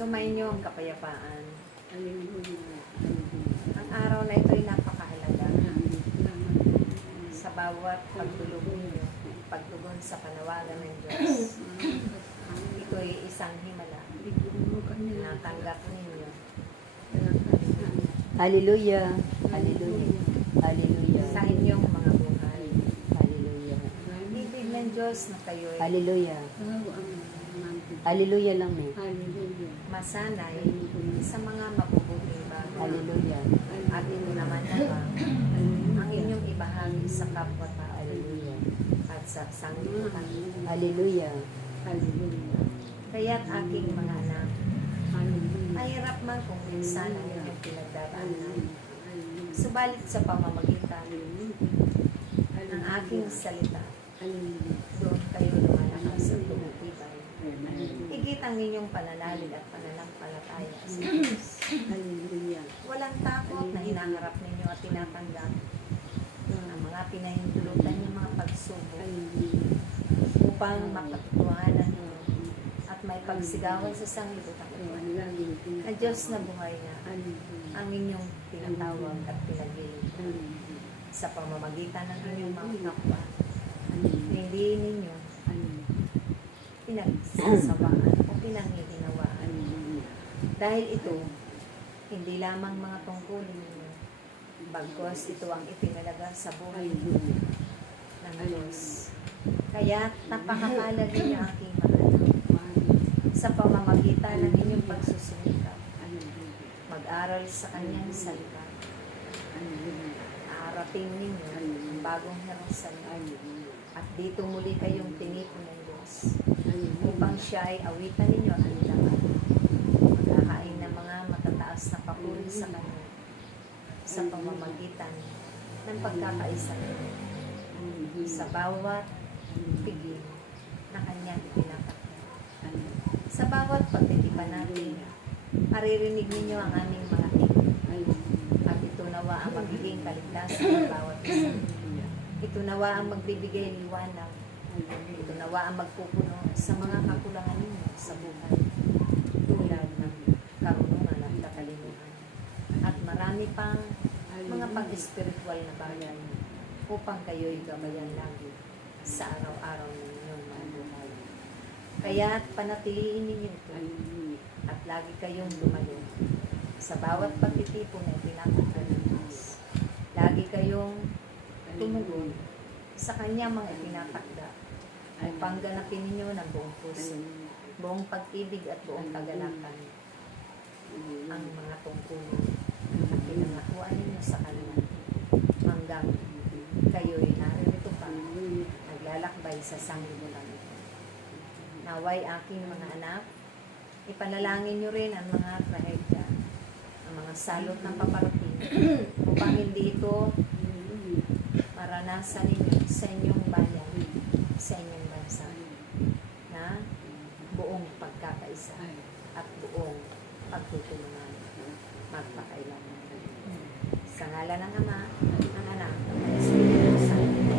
Sumainyo ang kapayapaan. Hallelujah. Ang araw na ito ay napakahalaga sa bawat pagtulog ninyo, pagtugon sa panawagan ng Diyos. Ito ay isang himala na tanggap ninyo. Hallelujah. Hallelujah. Hallelujah. Sa inyong mga buhay. Hallelujah. Ibig ng Diyos na kayo'y Hallelujah. Hallelujah lang, may. Hallelujah. masanay sa mga mabubuting bagay. Hallelujah. At ito naman ang inyong ibahagi sa kapwa-tao Hallelujah. at sa sanglibutan. Hallelujah. Hallelujah. Kaya't aking mga anak, Hallelujah. mahirap man kung minsan ang inyong pinagdaraanan. Subalit sa pamamagitan ng aking salita, doon kayo lumalakas at tumatibay. Higit ang inyong pananalig at pananampalataya sa Diyos. Hallelujah. Walang takot na hinaharap ninyo at tinatanggap ang mga pinahintulutan ng mga pagsubok upang mapatutuhanan ninyo at may pagsigawan sa sanglibutan ito. Ang Diyos na buhay na ang inyong tinatawag at pinagilid sa pamamagitan ng inyong mga kapwa. Hindi ninyo pinagsasawaan o pinanghihinawaan. Dahil ito, hindi lamang mga tungkulin ninyo, bagkus ito ang ipinalaga sa buhay ng Diyos. Kaya napakahalaga ninyo aking mga anak sa pamamagitan ng inyong pagsusumikap. Mag-aral sa kanyang salita. Aarapin ninyo ang bagong Jerusalem. At dito muli kayong tinipon ng Diyos upang siya ay awitan ninyo at anilangan. Magkakain ng mga matataas na papuri sa Kanya sa pamamagitan ng pagkakaisa ninyo sa bawat pigil na Kanyang ipinatakda. Sa bawat pagtitipan natin, maririnig ninyo ang aming mga tingin at ito nawa ang magiging kaligtasan ng bawat isa. Ito nawa ang magbibigay liwanag. Ito nawa ang magpupuno sa mga kakulangan ninyo sa buhay. Tulad ng karunungan at katalinuhan. At marami pang mga pang-espiritual na bagay upang kayo'y gabayan lagi sa araw-araw ng inyong mga buhay. Kaya't panatiliin ninyo ito at lagi kayong lumayo sa bawat pagtitipon na pinapagod ng Diyos. Lagi kayong tumugon sa kanya mga ipinatakda upang ganapin ninyo ng buong puso, buong pag-ibig at buong kagalakan ang mga tungkulin na pinangakuan ninyo sa kanya hanggang kayo'y naririto pa naglalakbay sa sanglibutan ito. Naway aking mga anak, ipanalangin nyo rin ang mga trahedya, ang mga salot ng paparating upang hindi ito maranasan ninyo sa inyong bayan, sa inyong bansa, na buong pagkakaisa at buong pagtutulungan magpakailanman. Sa ngalan ng Ama, ng Anak, ng Espiritu Santo.